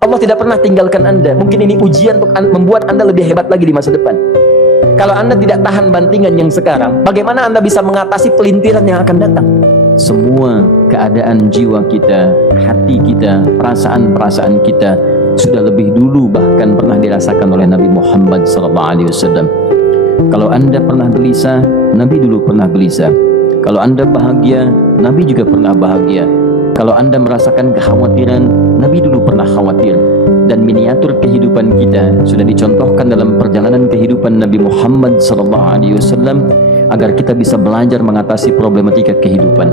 Allah tidak pernah tinggalkan Anda. Mungkin ini ujian untuk membuat Anda lebih hebat lagi di masa depan. Kalau Anda tidak tahan bantingan yang sekarang, bagaimana Anda bisa mengatasi pelintiran yang akan datang? Semua keadaan jiwa kita, hati kita, perasaan-perasaan kita sudah lebih dulu bahkan pernah dirasakan oleh Nabi Muhammad SAW. Kalau Anda pernah gelisah, Nabi dulu pernah gelisah. Kalau Anda bahagia, Nabi juga pernah bahagia. Kalau Anda merasakan kekhawatiran, Nabi dulu pernah khawatir. Dan miniatur kehidupan kita sudah dicontohkan dalam perjalanan kehidupan Nabi Muhammad SAW agar kita bisa belajar mengatasi problematika kehidupan.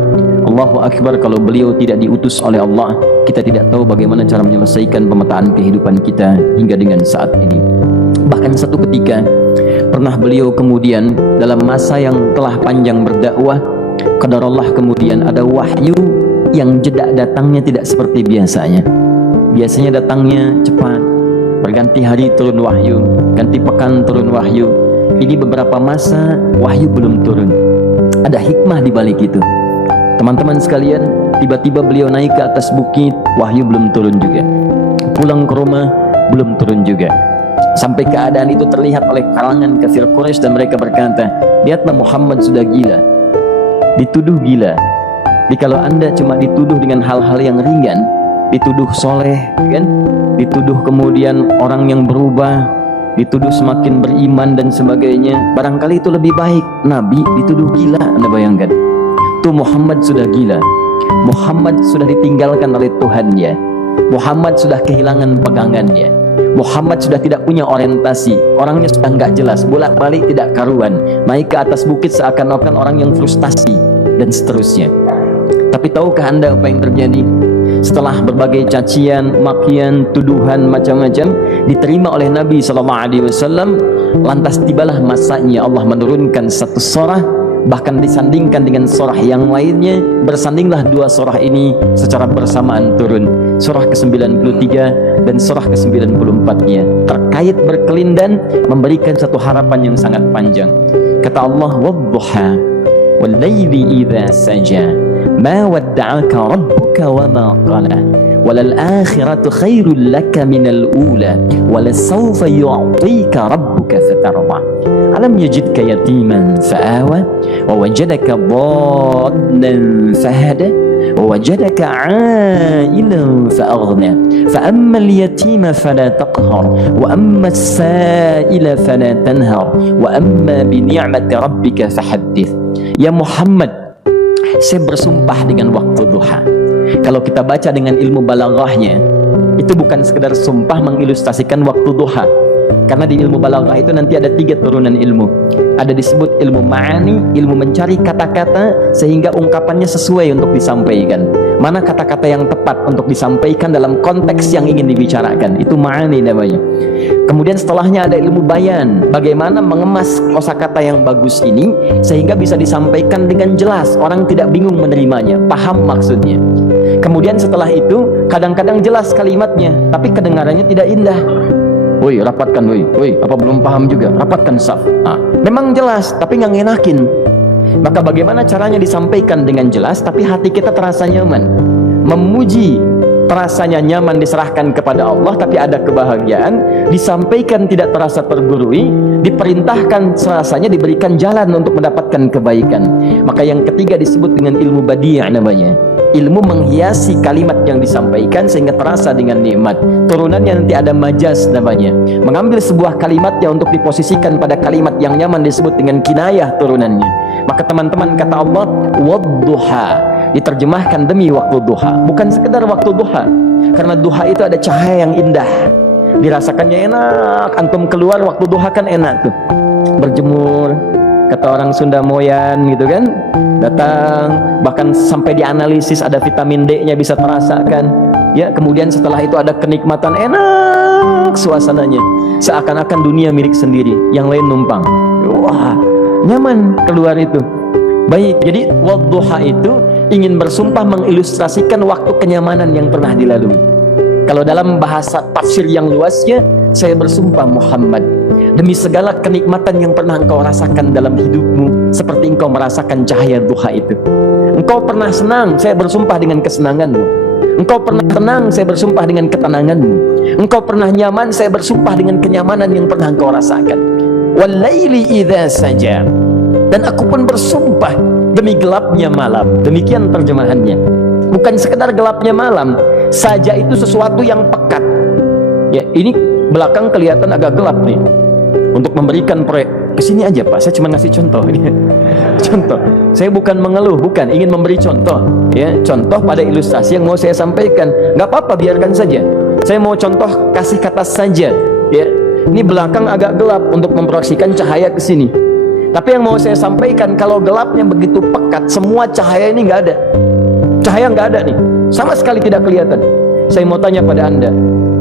Allahu Akbar, kalau beliau tidak diutus oleh Allah, kita tidak tahu bagaimana cara menyelesaikan pemetaan kehidupan kita hingga dengan saat ini. Bahkan satu ketika pernah beliau kemudian dalam masa yang telah panjang berdakwah, qadarullah kemudian ada wahyu yang jeda datangnya tidak seperti biasanya. Biasanya datangnya cepat, berganti hari turun wahyu, ganti pekan turun wahyu. Ini beberapa masa wahyu belum turun. Ada hikmah di balik itu. Teman-teman sekalian, tiba-tiba beliau naik ke atas bukit, wahyu belum turun juga. Pulang ke rumah, belum turun juga. Sampai keadaan itu terlihat oleh kalangan kafir Quraisy dan mereka berkata, lihatlah Muhammad sudah gila, dituduh gila. Jadi kalau Anda cuma dituduh dengan hal-hal yang ringan, dituduh soleh, kan? Dituduh kemudian orang yang berubah, dituduh semakin beriman dan sebagainya, barangkali itu lebih baik. Nabi dituduh gila, Anda bayangkan. Tuh Muhammad sudah gila, Muhammad sudah ditinggalkan oleh Tuhannya, Muhammad sudah kehilangan pegangannya, Muhammad sudah tidak punya orientasi, orangnya sudah nggak jelas, bolak-balik tidak karuan, naik ke atas bukit seakan-akan orang yang frustasi dan seterusnya. Tapi tahukah Anda apa yang terjadi? Setelah berbagai cacian, makian, tuduhan macam-macam diterima oleh Nabi SAW, lantas tibalah masanya Allah menurunkan satu surah, bahkan disandingkan dengan surah yang lainnya. Bersandinglah dua surah ini secara bersamaan turun, surah ke-93 dan surah ke-94-nya, terkait berkelindan memberikan satu harapan yang sangat panjang. Kata Allah, wadduha wal-laili idza saja ma wadda'aka rabbuka wa ma qala walal akhiratu khairul laka minal ula walasawfa yu'tika rabbuka fatarda alam yajidka yatiman fa'awa wa wajadaka dhallan fahada wa wajadaka 'ailan fa'aghna fa ammal yatima fala taqhar wa ammas sa'ila fala tanhar wa amma bi ni'mati rabbika fahaddits. Ya Muhammad, saya bersumpah dengan waktu duha. Kalau kita baca dengan ilmu balaghahnya, itu bukan sekedar sumpah mengilustrasikan waktu duha. Karena di ilmu balaghah itu nanti ada 3 turunan ilmu. Ada disebut ilmu ma'ani, ilmu mencari kata-kata sehingga ungkapannya sesuai untuk disampaikan. Mana kata-kata yang tepat untuk disampaikan dalam konteks yang ingin dibicarakan, itu ma'ani namanya. Kemudian setelahnya ada ilmu bayan, bagaimana mengemas kosakata yang bagus ini sehingga bisa disampaikan dengan jelas, orang tidak bingung menerimanya, paham maksudnya. Kemudian setelah itu kadang-kadang jelas kalimatnya, tapi kedengarannya tidak indah. Woi, rapatkan, woi, apa belum paham juga? Rapatkan saf. Memang jelas, tapi nggak ngenakin. Maka bagaimana caranya disampaikan dengan jelas, tapi hati kita terasa nyaman? Memuji terasanya nyaman diserahkan kepada Allah, tapi ada kebahagiaan, disampaikan tidak terasa tergurui, diperintahkan serasanya diberikan jalan untuk mendapatkan kebaikan. Maka yang ketiga disebut dengan ilmu badi' namanya. Ilmu menghiasi kalimat yang disampaikan sehingga terasa dengan nikmat. Turunannya nanti ada majaz namanya. Mengambil sebuah kalimatnya untuk diposisikan pada kalimat yang nyaman disebut dengan kinayah turunannya. Maka teman-teman, kata Allah, wadduha, diterjemahkan demi waktu duha. Bukan sekedar waktu duha, karena duha itu ada cahaya yang indah, dirasakannya enak. Antum keluar waktu duha kan enak tuh, berjemur, kata orang Sunda moyan gitu kan, datang, bahkan sampai dianalisis ada vitamin D-nya bisa terasakan ya. Kemudian setelah itu ada kenikmatan, enak suasananya, seakan-akan dunia milik sendiri, yang lain numpang. Wah, nyaman keluar itu. Baik, jadi wadduha itu ingin bersumpah mengilustrasikan waktu kenyamanan yang pernah dilalui. Kalau dalam bahasa tafsir yang luasnya, saya bersumpah Muhammad, demi segala kenikmatan yang pernah engkau rasakan dalam hidupmu, seperti engkau merasakan cahaya duha itu. Engkau pernah senang, saya bersumpah dengan kesenanganmu. Engkau pernah tenang, saya bersumpah dengan ketenanganmu. Engkau pernah nyaman, saya bersumpah dengan kenyamanan yang pernah engkau rasakan. Walaili idza saja. Dan aku pun bersumpah demi gelapnya malam. Demikian terjemahannya. Bukan sekedar gelapnya malam saja, itu sesuatu yang pekat. Ya, ini belakang kelihatan agak gelap nih. Untuk memberikan proyek, kesini aja Pak, saya cuma ngasih contoh. Contoh, saya bukan mengeluh, bukan, ingin memberi contoh. Ya, contoh pada ilustrasi yang mau saya sampaikan. Nggak apa-apa, biarkan saja. Saya mau contoh, kasih kata saja. Ya, ini belakang agak gelap untuk memproyeksikan cahaya ke sini. Tapi yang mau saya sampaikan, kalau gelapnya begitu pekat, semua cahaya ini nggak ada. Cahaya nggak ada nih, sama sekali tidak kelihatan. Saya mau tanya pada Anda,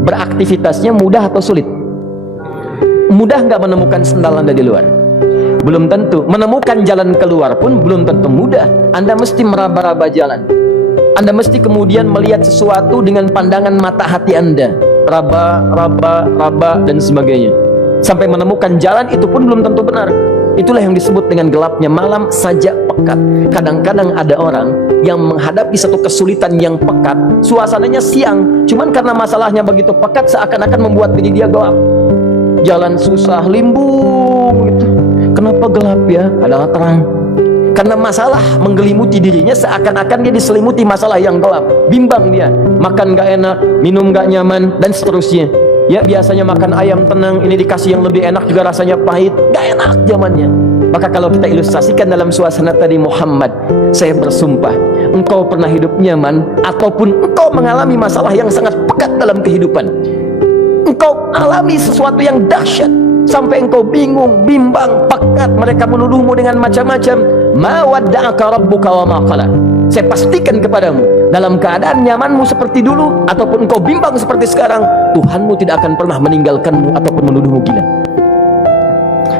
beraktivitasnya mudah atau sulit? Mudah nggak menemukan sendal Anda di luar? Belum tentu. Menemukan jalan keluar pun belum tentu mudah. Anda mesti meraba-raba jalan. Anda mesti kemudian melihat sesuatu dengan pandangan mata hati Anda. Raba, dan sebagainya. Sampai menemukan jalan itu pun belum tentu benar. Itulah yang disebut dengan gelapnya malam saja pekat. Kadang-kadang ada orang yang menghadapi satu kesulitan yang pekat, suasananya siang, cuman karena masalahnya begitu pekat seakan-akan membuat diri dia gelap. Jalan susah, limbung gitu. Kenapa gelap ya? Adalah terang. Karena masalah menggelimuti dirinya, seakan-akan dia diselimuti masalah yang gelap. Bimbang dia, makan gak enak, minum gak nyaman, dan seterusnya. Ya, biasanya makan ayam tenang, ini dikasih yang lebih enak juga rasanya pahit, gak enak zamannya. Maka kalau kita ilustrasikan dalam suasana tadi Muhammad, saya bersumpah, engkau pernah hidup nyaman ataupun engkau mengalami masalah yang sangat pekat dalam kehidupan. Engkau alami sesuatu yang dahsyat sampai engkau bingung, bimbang, pekat, mereka menuduhmu dengan macam-macam. Ma wadda'aka rabbuka wa ma qala. Saya pastikan kepadamu, dalam keadaan nyamanmu seperti dulu ataupun engkau bimbang seperti sekarang, Tuhanmu tidak akan pernah meninggalkanmu ataupun menuduhmu gila.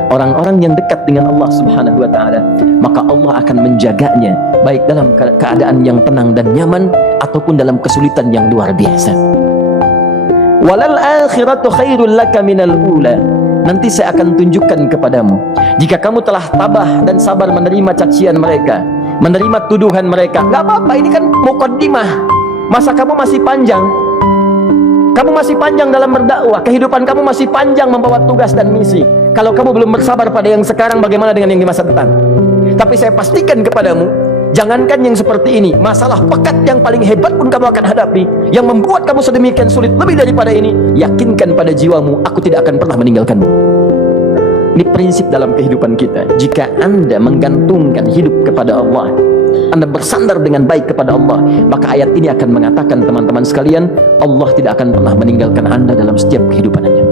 Orang-orang yang dekat dengan Allah Subhanahu wa ta'ala, maka Allah akan menjaganya, baik dalam keadaan yang tenang dan nyaman ataupun dalam kesulitan yang luar biasa. Walal akhiratu khairul laka minal ula. Nanti saya akan tunjukkan kepadamu, jika kamu telah tabah dan sabar menerima cacian mereka, menerima tuduhan mereka, gak apa-apa, ini kan muqaddimah. Masa kamu masih panjang, kamu masih panjang dalam berdakwah, kehidupan kamu masih panjang membawa tugas dan misi. Kalau kamu belum bersabar pada yang sekarang, bagaimana dengan yang di masa depan? Tapi saya pastikan kepadamu, jangankan yang seperti ini, masalah pekat yang paling hebat pun kamu akan hadapi, yang membuat kamu sedemikian sulit lebih daripada ini, yakinkan pada jiwamu, aku tidak akan pernah meninggalkanmu. Ini prinsip dalam kehidupan kita. Jika Anda menggantungkan hidup kepada Allah, Anda bersandar dengan baik kepada Allah, maka ayat ini akan mengatakan, teman-teman sekalian, Allah tidak akan pernah meninggalkan Anda dalam setiap kehidupan Anda.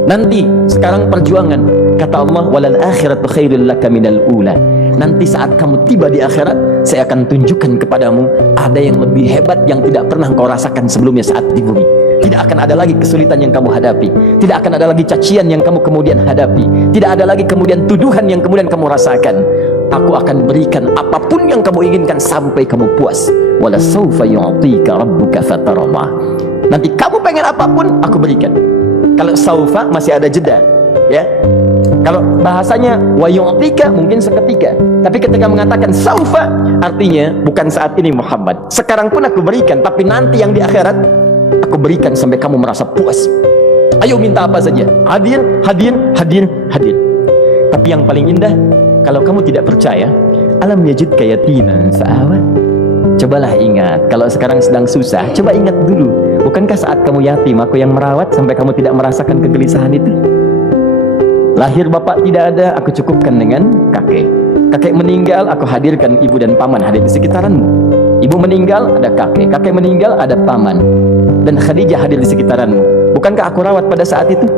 Nanti, sekarang perjuangan, kata Allah, walal akhiratu khairul laka minal ula. Nanti saat kamu tiba di akhirat, saya akan tunjukkan kepadamu ada yang lebih hebat yang tidak pernah kau rasakan sebelumnya saat di bumi. Tidak akan ada lagi kesulitan yang kamu hadapi, tidak akan ada lagi cacian yang kamu kemudian hadapi, tidak ada lagi kemudian tuduhan yang kemudian kamu rasakan. Aku akan berikan apapun yang kamu inginkan sampai kamu puas. Wala sawfa yu'tika rabbuka fatarallah. Nanti kamu pengen apapun, aku berikan. Kalau saufa masih ada jeda, ya. Kalau bahasanya wa yu'tika mungkin seketika. Tapi ketika mengatakan saufa, artinya bukan saat ini Muhammad. Sekarang pun aku berikan, tapi nanti yang di akhirat aku berikan sampai kamu merasa puas. Ayo minta apa saja. Hadir, hadir, hadir, hadir. Tapi yang paling indah, kalau kamu tidak percaya, alam yajidka yatiman fa'awa. Cobalah ingat, kalau sekarang sedang susah, coba ingat dulu. Bukankah saat kamu yatim, aku yang merawat sampai kamu tidak merasakan kegelisahan itu? Lahir bapak tidak ada, aku cukupkan dengan kakek. Kakek meninggal, aku hadirkan ibu dan paman hadir di sekitaranmu. Ibu meninggal, ada kakek. Kakek meninggal, ada paman. Dan Khadijah hadir di sekitaranmu. Bukankah aku rawat pada saat itu?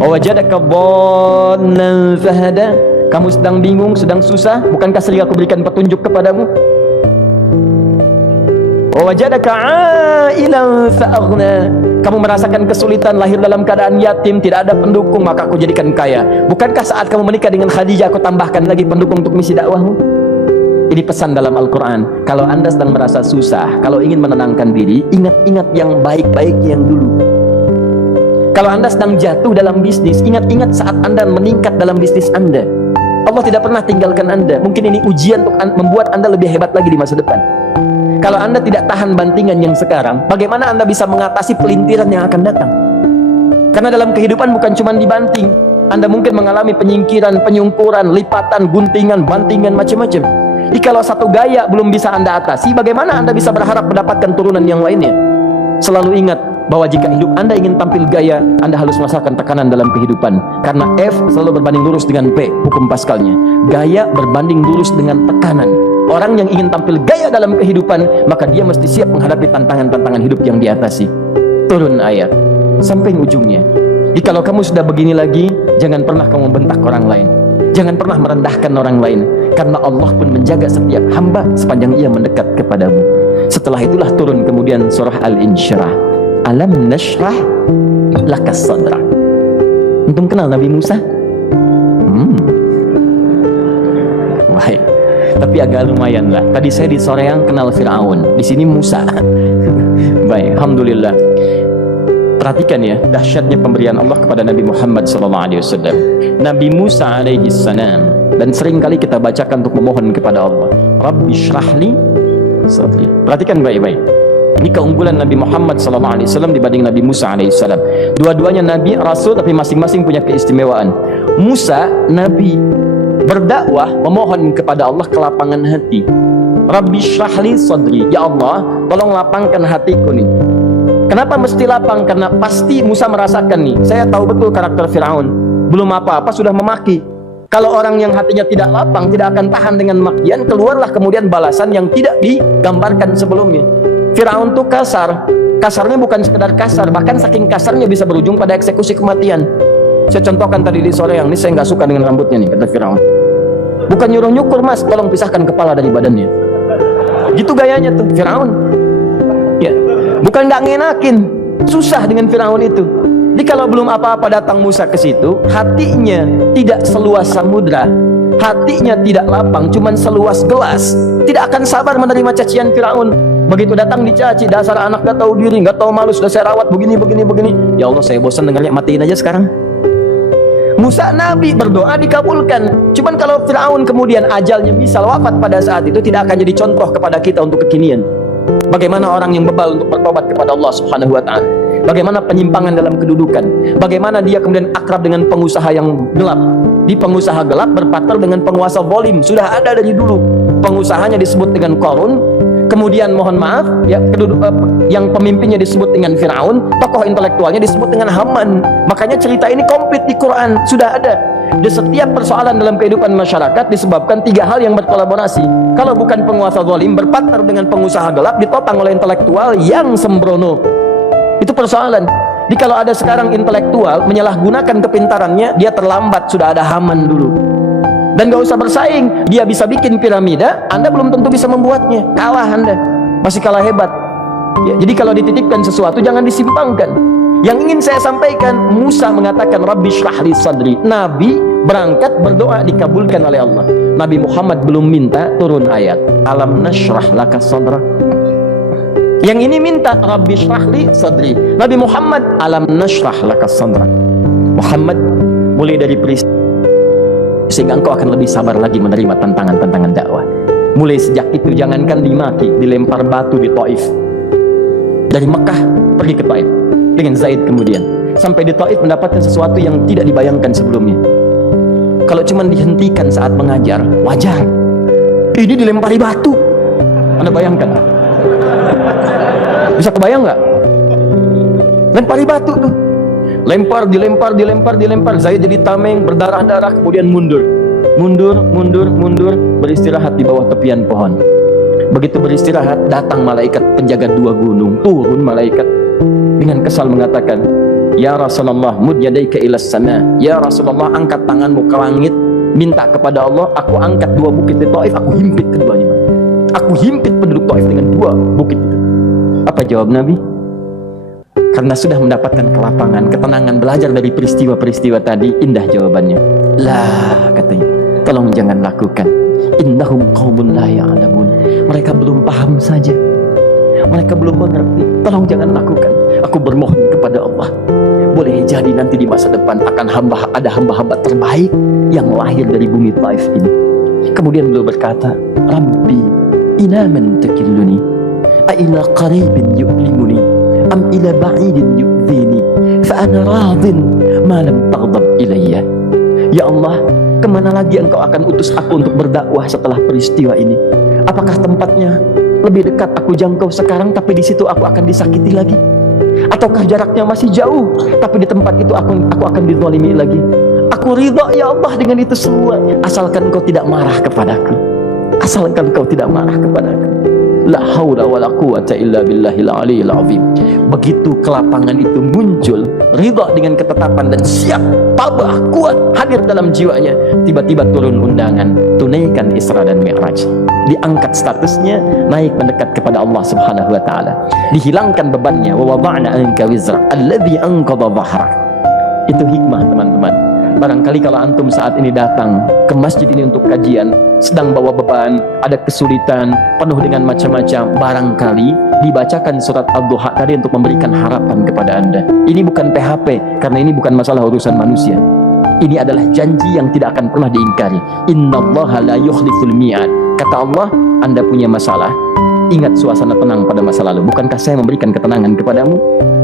Wajadaka dhallan fahada. Kamu sedang bingung, sedang susah, bukankah sering aku berikan petunjuk kepadamu? Wajadaka ailan fa'aghna. Kamu merasakan kesulitan, lahir dalam keadaan yatim, tidak ada pendukung, maka aku jadikan kaya. Bukankah saat kamu menikah dengan Khadijah, aku tambahkan lagi pendukung untuk misi dakwahmu? Ini pesan dalam Al-Quran. Kalau Anda sedang merasa susah, kalau ingin menenangkan diri, ingat-ingat yang baik-baik yang dulu. Kalau Anda sedang jatuh dalam bisnis, ingat-ingat saat Anda meningkat dalam bisnis Anda. Allah tidak pernah tinggalkan Anda. Mungkin ini ujian untuk membuat Anda lebih hebat lagi di masa depan. Kalau Anda tidak tahan bantingan yang sekarang, bagaimana Anda bisa mengatasi pelintiran yang akan datang? Karena dalam kehidupan bukan cuma dibanting. Anda mungkin mengalami penyingkiran, penyungkuran, lipatan, guntingan, bantingan, macam-macam. Jadi kalau satu gaya belum bisa Anda atasi, bagaimana Anda bisa berharap mendapatkan turunan yang lainnya? Selalu ingat bahwa jika hidup Anda ingin tampil gaya, Anda harus merasakan tekanan dalam kehidupan. Karena F selalu berbanding lurus dengan P, hukum Pascalnya. Gaya berbanding lurus dengan tekanan. Orang yang ingin tampil gaya dalam kehidupan, maka dia mesti siap menghadapi tantangan-tantangan hidup yang diatasi. Turun ayat sampai ujungnya. Jadi kalau kamu sudah begini lagi, jangan pernah kamu membentak orang lain. Jangan pernah merendahkan orang lain. Karena Allah pun menjaga setiap hamba sepanjang ia mendekat kepadamu. Setelah itulah turun kemudian surah Al-Insyirah. Alam nashrah laka sadra. Antum kenal Nabi Musa? Baik. Tapi agak lumayan lah. Tadi saya di Soreang kenal Fir'aun, di sini Musa. Baik, alhamdulillah. Perhatikan ya, dahsyatnya pemberian Allah kepada Nabi Muhammad SAW. Nabi Musa alaihi salam, dan sering kali kita bacakan untuk memohon kepada Allah, Rabbi syrahli sadri. Perhatikan baik-baik. Ini keunggulan Nabi Muhammad SAW dibanding Nabi Musa alaihissalam. Dua-duanya Nabi, Rasul, tapi masing-masing punya keistimewaan. Musa, Nabi, berdakwah, memohon kepada Allah kelapangan hati. Rabbi syrahli sadri. Ya Allah, tolong lapangkan hatiku nih. Kenapa mesti lapang? Karena pasti Musa merasakan nih, saya tahu betul karakter Fir'aun. Belum apa-apa sudah memaki. Kalau orang yang hatinya tidak lapang, tidak akan tahan dengan makian, keluarlah kemudian balasan yang tidak digambarkan sebelumnya. Fir'aun tuh kasar. Kasarnya bukan sekedar kasar, bahkan saking kasarnya bisa berujung pada eksekusi kematian. Saya contohkan tadi di sore yang ini, saya nggak suka dengan rambutnya nih, kata Fir'aun. Bukan nyuruh nyukur, mas, tolong pisahkan kepala dari badannya. Gitu gayanya tuh Fir'aun. Ya, bukan nggak ngenakin, susah dengan Fir'aun itu. Jadi kalau belum apa-apa datang Musa ke situ, hatinya tidak seluas samudra, hatinya tidak lapang, cuman seluas gelas, tidak akan sabar menerima cacian Fir'aun. Begitu datang dicaci, dasar anak gak tahu diri, gak tahu malu, sudah saya rawat begini. Ya Allah, saya bosan dengarnya, matiin aja sekarang. Musa Nabi berdoa dikabulkan. Cuman kalau Fir'aun kemudian ajalnya misal wafat pada saat itu, tidak akan jadi contoh kepada kita untuk kekinian. Bagaimana orang yang bebal untuk bertobat kepada Allah Subhanahu wa ta'ala. Bagaimana penyimpangan dalam kedudukan. Bagaimana dia kemudian akrab dengan pengusaha yang gelap. Di pengusaha gelap berpartner dengan penguasa zalim. Sudah ada dari dulu. Pengusahanya disebut dengan Qarun. Kemudian mohon maaf, ya, yang pemimpinnya disebut dengan Fir'aun. Tokoh intelektualnya disebut dengan Haman. Makanya cerita ini komplit di Quran. Sudah ada. Di setiap persoalan dalam kehidupan masyarakat disebabkan tiga hal yang berkolaborasi. Kalau bukan penguasa zalim berpartner dengan pengusaha gelap, ditopang oleh intelektual yang sembrono. Itu persoalan. Jadi kalau ada sekarang intelektual menyalahgunakan kepintarannya, dia terlambat, sudah ada Haman dulu. Dan gak usah bersaing, dia bisa bikin piramida, Anda belum tentu bisa membuatnya. Kalah Anda, masih kalah hebat. Ya, jadi kalau dititipkan sesuatu jangan disimpangkan. Yang ingin saya sampaikan, Musa mengatakan Rabbi syrahli sadri. Nabi berangkat berdoa dikabulkan oleh Allah. Nabi Muhammad belum minta, turun ayat Alam nashrah laka sadra. Yang ini minta Rabbi syrahli sadri. Nabi Muhammad Alam nashrah laka sadra. Muhammad, mulai dari peristiwa sehingga engkau akan lebih sabar lagi menerima tantangan-tantangan dakwah. Mulai sejak itu jangankan dimaki, dilempar batu di Taif. Dari Mekah pergi ke Taif dengan Zaid, kemudian sampai di Taif mendapatkan sesuatu yang tidak dibayangkan sebelumnya. Kalau cuma dihentikan saat mengajar, wajar. Ini dilempari batu. Anda bayangkan? Bisa kebayang nggak? Lempari batu tuh. Lempar, dilempar. Zaid jadi tameng, berdarah-darah, kemudian mundur, beristirahat di bawah tepian pohon. Begitu beristirahat, datang malaikat penjaga dua gunung. Turun malaikat dengan kesal mengatakan, Ya Rasulullah, mud yadaika ilas sama. Ya Rasulullah, angkat tanganmu ke langit, minta kepada Allah, aku angkat dua bukit di Taif, aku himpit keduanya. Aku himpit penduduk Taif dengan dua bukit itu. Apa jawab Nabi? Karena sudah mendapatkan kelapangan, ketenangan, belajar dari peristiwa-peristiwa tadi, indah jawabannya. Lah, katanya, tolong jangan lakukan. Innahum qaumun la ya'lamun. Mereka belum paham saja. Mereka belum mengerti. Tolong jangan lakukan. Aku bermohon kepada Allah. Boleh jadi nanti di masa depan akan ada hamba-hamba terbaik yang lahir dari bumi Taif ini. Kemudian beliau berkata, Rabbi, ila man takilluni. A'ila qaribin yu'limuni am ila ba'idin yu'dhini fa ana radin ma lam taghdab ilayya. Ya Allah, kemana lagi Engkau akan utus aku untuk berdakwah setelah peristiwa ini? Apakah tempatnya lebih dekat aku jangkau sekarang, tapi di situ aku akan disakiti lagi? Ataukah jaraknya masih jauh, tapi di tempat itu aku akan dizalimi lagi? Aku ridha ya Allah dengan itu semua, asalkan Engkau tidak marah kepadaku. Asalkan Engkau tidak marah kepadaku. La haula wala quwata illa billahil aliyil azim. Begitu kelapangan itu muncul, ridha dengan ketetapan dan siap, tabah, kuat, hadir dalam jiwanya. Tiba-tiba turun undangan, tunaikan Isra dan Mi'raj. Diangkat statusnya, naik mendekat kepada Allah Subhanahu wa taala. Dihilangkan bebannya, wa wada'na anka wizra alladhi anqadha dhahrak. Itu hikmah, teman-teman. Barangkali kalau antum saat ini datang ke masjid ini untuk kajian, sedang bawa beban, ada kesulitan, penuh dengan macam-macam, barangkali dibacakan surat Ad-Duha tadi untuk memberikan harapan kepada Anda. Ini bukan PHP, karena ini bukan masalah urusan manusia. Ini adalah janji yang tidak akan pernah diingkari. Innallaha la yukhliful mi'ad. Kata Allah, Anda punya masalah, ingat suasana tenang pada masa lalu. Bukankah saya memberikan ketenangan kepadamu?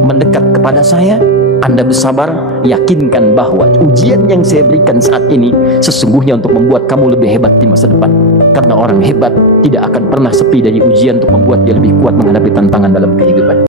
Mendekat kepada saya, Anda bersabar, yakinkan bahwa ujian yang saya berikan saat ini sesungguhnya untuk membuat kamu lebih hebat di masa depan. Karena orang hebat tidak akan pernah sepi dari ujian untuk membuat dia lebih kuat menghadapi tantangan dalam kehidupan.